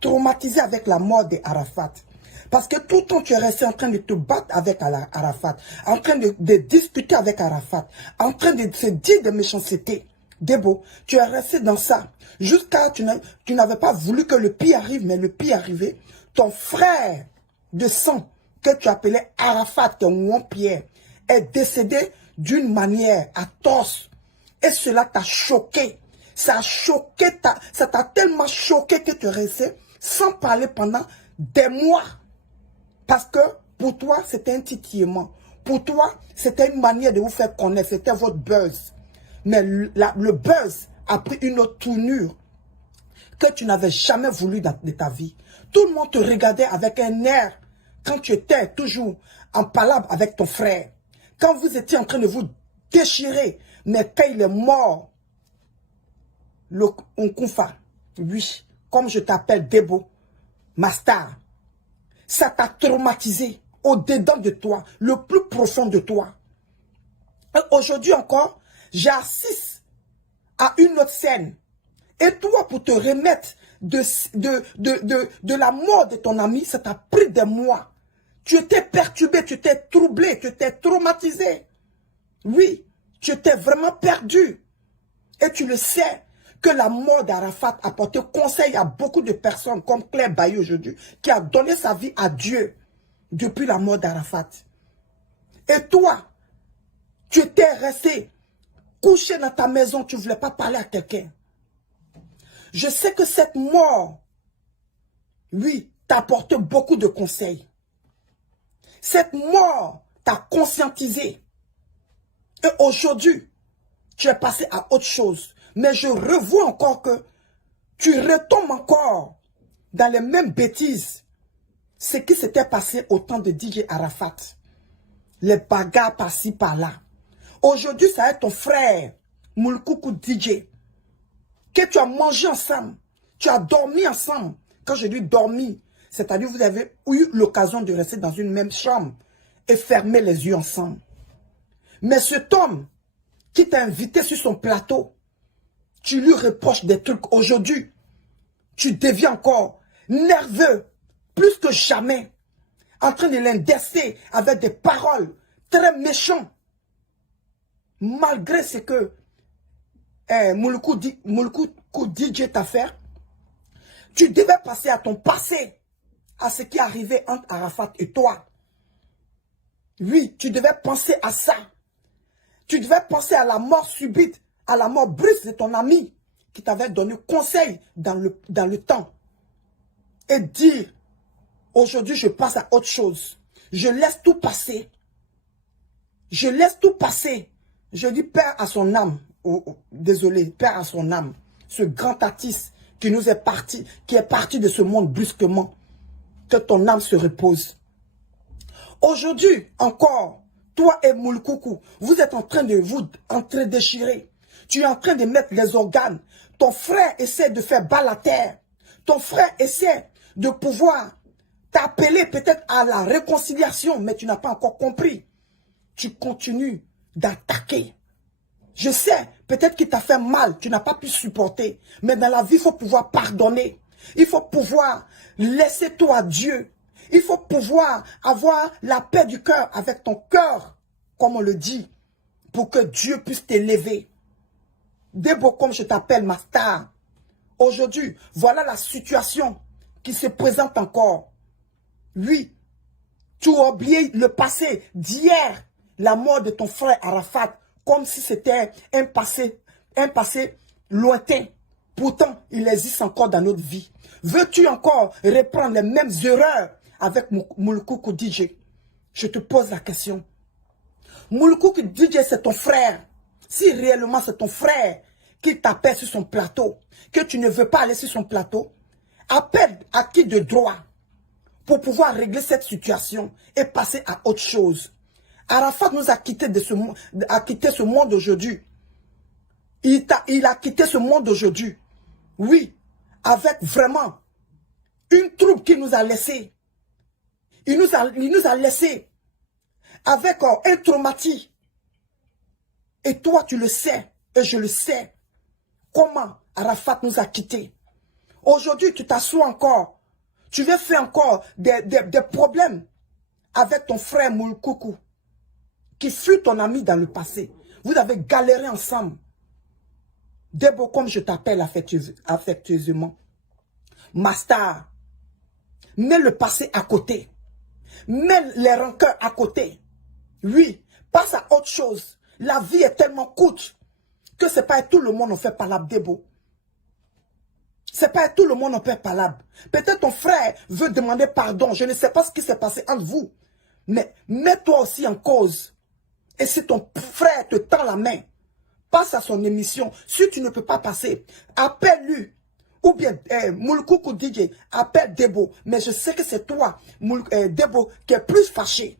traumatisé avec la mort d'Arafat. Parce que tout le temps, tu es resté en train de te battre avec Arafat, en train de discuter avec Arafat, en train de se dire des méchancetés. Debo, tu es resté dans ça. Jusqu'à tu n'avais pas voulu que le pire arrive, mais le pire arrivé. Ton frère de sang, que tu appelais Arafat, ton Pierre, est décédé d'une manière atroce. Et cela t'a choqué. Ça a choqué, ça t'a tellement choqué que tu es resté sans parler pendant des mois. Parce que pour toi, c'était un titillement. Pour toi, c'était une manière de vous faire connaître. C'était votre buzz. Mais le buzz a pris une autre tournure que tu n'avais jamais voulu de ta vie. Tout le monde te regardait avec un air quand tu étais toujours en palabre avec ton frère. Quand vous étiez en train de vous déchirer. Mais quand il est mort, on confie. Oui, comme je t'appelle Debo, ma star. Ça t'a traumatisé au-dedans de toi, le plus profond de toi. Et aujourd'hui encore, j'assiste à une autre scène. Et toi, pour te remettre de la mort de ton ami, ça t'a pris des mois. Tu étais perturbé, tu étais troublé, tu étais traumatisé. Oui, tu étais vraiment perdu. Et tu le sais que la mort d'Arafat a porté conseil à beaucoup de personnes comme Claire Bailly aujourd'hui, qui a donné sa vie à Dieu depuis la mort d'Arafat. Et toi, tu étais resté couché dans ta maison, tu ne voulais pas parler à quelqu'un. Je sais que cette mort, oui, t'a apporté beaucoup de conseils. Cette mort t'a conscientisé. Et aujourd'hui, tu es passé à autre chose. Mais je revois encore que tu retombes encore dans les mêmes bêtises. Ce qui s'était passé au temps de DJ Arafat. Les bagarres par-ci, par-là. Aujourd'hui, ça va être ton frère, Moulkoukou DJ, que tu as mangé ensemble. Tu as dormi ensemble. Quand je dis dormi, c'est-à-dire que vous avez eu l'occasion de rester dans une même chambre et fermer les yeux ensemble. Mais cet homme qui t'a invité sur son plateau, tu lui reproches des trucs. Aujourd'hui, tu deviens encore nerveux, plus que jamais, en train de l'indexer avec des paroles très méchantes. Malgré ce que Moulkoukou DJ t'a fait, tu devais passer à ton passé, à ce qui est arrivé entre Arafat et toi. Oui, tu devais penser à ça. Tu devais penser à la mort subite, à la mort brusque de ton ami qui t'avait donné conseil dans le temps. Et dire, aujourd'hui je passe à autre chose. Je laisse tout passer. Je laisse tout passer. Je dis Père à son âme. Désolé, Père à son âme. Ce grand artiste qui nous est parti, qui est parti de ce monde brusquement. Que ton âme se repose. Aujourd'hui encore, toi et Moulkoukou, vous êtes en train de vous déchirer. Tu es en train de mettre les organes. Ton frère essaie de faire bas la terre. Ton frère essaie de pouvoir t'appeler peut-être à la réconciliation, mais tu n'as pas encore compris. Tu continues d'attaquer. Je sais, peut-être qu'il t'a fait mal, tu n'as pas pu supporter. Mais dans la vie, il faut pouvoir pardonner. Il faut pouvoir laisser tout à Dieu. Il faut pouvoir avoir la paix du cœur avec ton cœur, comme on le dit, pour que Dieu puisse t'élever. Debo, comme je t'appelle ma star. Aujourd'hui, voilà la situation qui se présente encore. Oui, tu as oublié le passé d'hier, la mort de ton frère Arafat, comme si c'était un passé lointain. Pourtant, il existe encore dans notre vie. Veux-tu encore reprendre les mêmes erreurs avec Moulkoukou DJ? Je te pose la question. Moulkoukou DJ, c'est ton frère. Si réellement c'est ton frère qui t'appelle sur son plateau, que tu ne veux pas aller sur son plateau, appelle à qui de droit pour pouvoir régler cette situation et passer à autre chose. Arafat nous a quitté ce monde aujourd'hui. Il a quitté ce monde aujourd'hui. Oui, avec vraiment une troupe qui nous a laissé. Il nous a laissé avec un traumatisme. Et toi, tu le sais, et je le sais. Comment Arafat nous a quittés. Aujourd'hui, tu t'assois encore. Tu veux faire encore des problèmes avec ton frère Moulkoukou, qui fut ton ami dans le passé. Vous avez galéré ensemble. Debo, comme je t'appelle affectueusement. Master, mets le passé à côté. Mets les rancœurs à côté. Oui, passe à autre chose. La vie est tellement courte que c'est pas tout le monde en fait palabre, Debo. C'est pas tout le monde en fait palabre. Peut-être ton frère veut demander pardon. Je ne sais pas ce qui s'est passé entre vous. Mais mets-toi aussi en cause. Et si ton frère te tend la main, passe à son émission. Si tu ne peux pas passer, appelle-lui. Ou bien, Moulkoukou DJ, appelle Debo. Mais je sais que c'est toi, Debo, qui est plus fâché.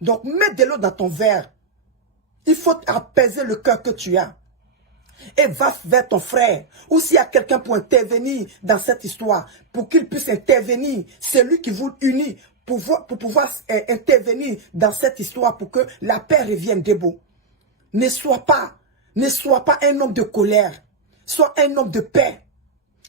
Donc, mets de l'eau dans ton verre. Il faut apaiser le cœur que tu as. Et va vers ton frère. Ou s'il y a quelqu'un pour intervenir dans cette histoire, pour qu'il puisse intervenir, c'est lui qui vous unit pour pouvoir intervenir dans cette histoire pour que la paix revienne, Debo. Ne sois pas un homme de colère. Sois un homme de paix.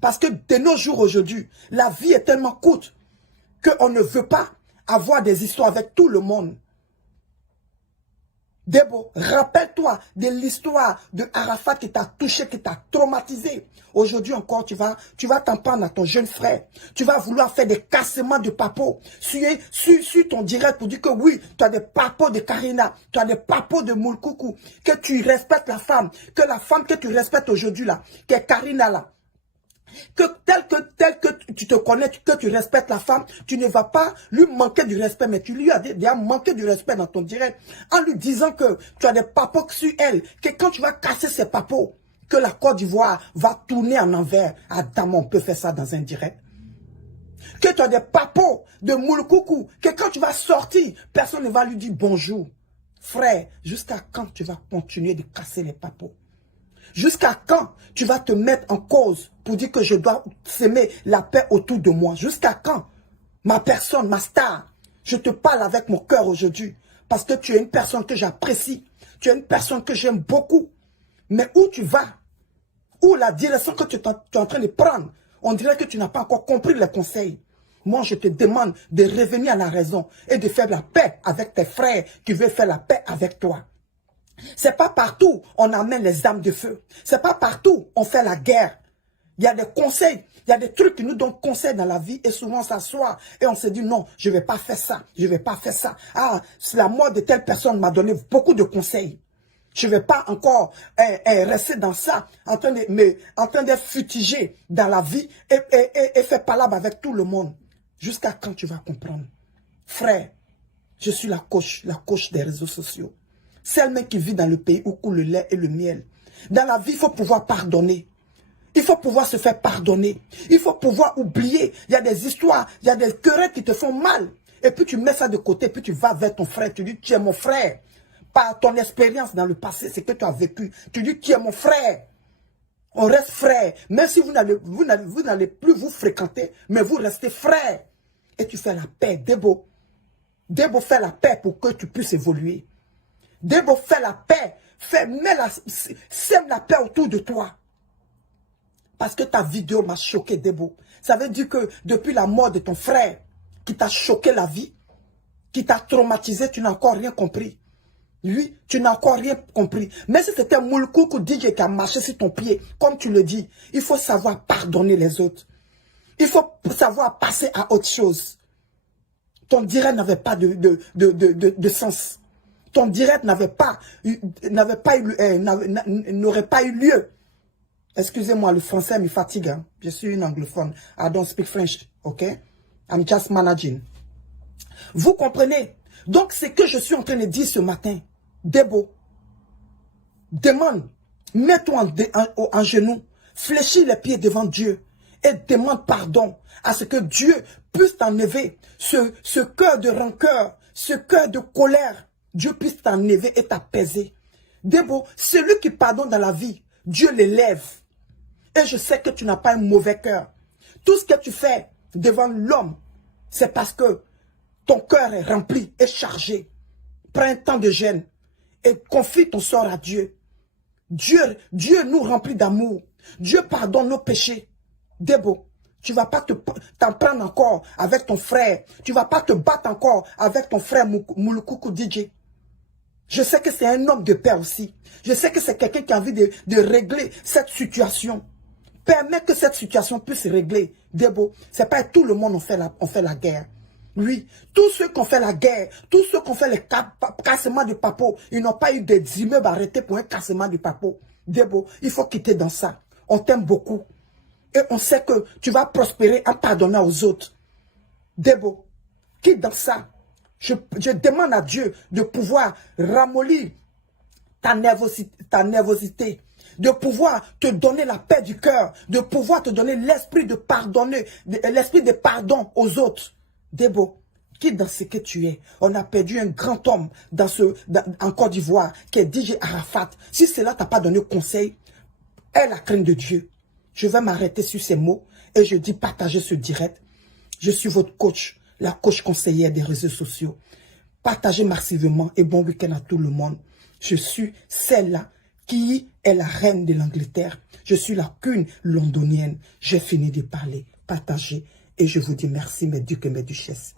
Parce que de nos jours aujourd'hui, la vie est tellement courte qu'on ne veut pas avoir des histoires avec tout le monde. Debo, rappelle-toi de l'histoire de Arafat qui t'a touché, qui t'a traumatisé. Aujourd'hui encore, tu vas t'en prendre à ton jeune frère. Tu vas vouloir faire des cassements de papeaux. Sur ton direct pour dire que oui, tu as des papeaux de Karina, tu as des papeaux de Moulkoukou, que tu respectes la femme que tu respectes aujourd'hui là, qui est Karina là. Que tel que tu te connais, que tu respectes la femme, tu ne vas pas lui manquer du respect, mais tu lui as déjà manqué du respect dans ton direct, en lui disant que tu as des papeaux sur elle, que quand tu vas casser ces papeaux, que la Côte d'Ivoire va tourner en envers. Adam, on peut faire ça dans un direct. Que tu as des papeaux de Moulkoukou, que quand tu vas sortir, personne ne va lui dire bonjour. Frère, jusqu'à quand tu vas continuer de casser les papeaux? Jusqu'à quand tu vas te mettre en cause pour dire que je dois s'aimer la paix autour de moi? Jusqu'à quand? Ma personne, ma star, je te parle avec mon cœur aujourd'hui. Parce que tu es une personne que j'apprécie. Tu es une personne que j'aime beaucoup. Mais où tu vas? Où la direction que tu es en train de prendre? On dirait que tu n'as pas encore compris les conseils. Moi, je te demande de revenir à la raison et de faire la paix avec tes frères qui veulent faire la paix avec toi. C'est pas partout on amène les armes de feu. C'est pas partout on fait la guerre. Il y a des conseils, il y a des trucs qui nous donnent conseil dans la vie et souvent on s'assoit et on se dit non, je ne vais pas faire ça, je ne vais pas faire ça. Ah, la mort de telle personne m'a donné beaucoup de conseils. Je ne vais pas encore rester dans ça, en train de fustiger dans la vie et faire palabre avec tout le monde. Jusqu'à quand tu vas comprendre? Frère, je suis la coach des réseaux sociaux. Celle même qui vit dans le pays où coule le lait et le miel. Dans la vie, il faut pouvoir pardonner. Il faut pouvoir se faire pardonner. Il faut pouvoir oublier. Il y a des histoires, il y a des querelles qui te font mal. Et puis tu mets ça de côté, puis tu vas vers ton frère. Tu dis, tu es mon frère. Par ton expérience dans le passé, c'est que tu as vécu. Tu dis, tu es mon frère. On reste frère. Même si vous n'allez plus vous fréquenter, mais vous restez frère. Et tu fais la paix. Debo. Debo fait la paix pour que tu puisses évoluer. Debo, fais la paix, sème la paix autour de toi. Parce que ta vidéo m'a choqué, Debo. Ça veut dire que depuis la mort de ton frère, qui t'a choqué la vie, qui t'a traumatisé, tu n'as encore rien compris. Lui, tu n'as encore rien compris. Mais si c'était Moulkoukou DJ qui a marché sur ton pied, comme tu le dis, il faut savoir pardonner les autres. Il faut savoir passer à autre chose. Ton direct n'avait pas de sens. Ton direct n'aurait pas eu lieu. Excusez-moi, le français me fatigue. Hein? Je suis une anglophone. I don't speak French, ok? I'm just managing. Vous comprenez? Donc, c'est que je suis en train de dire ce matin. Debo, demande, mets-toi en genoux, fléchis les pieds devant Dieu et demande pardon à ce que Dieu puisse t'enlever ce cœur de rancœur, ce cœur de colère. Dieu puisse t'enlever et t'apaiser. Debo, celui qui pardonne dans la vie, Dieu l'élève. Et je sais que tu n'as pas un mauvais cœur. Tout ce que tu fais devant l'homme, c'est parce que ton cœur est rempli et chargé. Prends un temps de jeûne et confie ton sort à Dieu. Dieu nous remplit d'amour. Dieu pardonne nos péchés. Debo, Tu ne vas pas t'en prendre encore avec ton frère. Tu ne vas pas te battre encore avec ton frère Moulukoukou DJ. Je sais que c'est un homme de paix aussi. Je sais que c'est quelqu'un qui a envie de régler cette situation. Permets que cette situation puisse régler. Debo, c'est pas tout le monde on fait la guerre. Oui, tous ceux qui ont fait la guerre, tous ceux qui ont fait les cassements du papeau, ils n'ont pas eu des immeubles arrêtés pour un cassement du papeau. Debo, il faut quitter dans ça. On t'aime beaucoup. Et on sait que tu vas prospérer en pardonnant aux autres. Debo, quitte dans ça. Je demande à Dieu de pouvoir ramollir ta nervosité, de pouvoir te donner la paix du cœur, de pouvoir te donner l'esprit de pardonner, l'esprit de pardon aux autres. Debo, quitte dans ce que tu es. On a perdu un grand homme en Côte d'Ivoire qui est DJ Arafat. Si cela t'a pas donné conseil, aie la crainte de Dieu. Je vais m'arrêter sur ces mots et je dis partagez ce direct. Je suis votre coach, la coach conseillère des réseaux sociaux. Partagez massivement et bon week-end à tout le monde. Je suis celle-là qui est la reine de l'Angleterre. Je suis la queen londonienne. J'ai fini de parler. Partagez et je vous dis merci mes ducs et mes duchesses.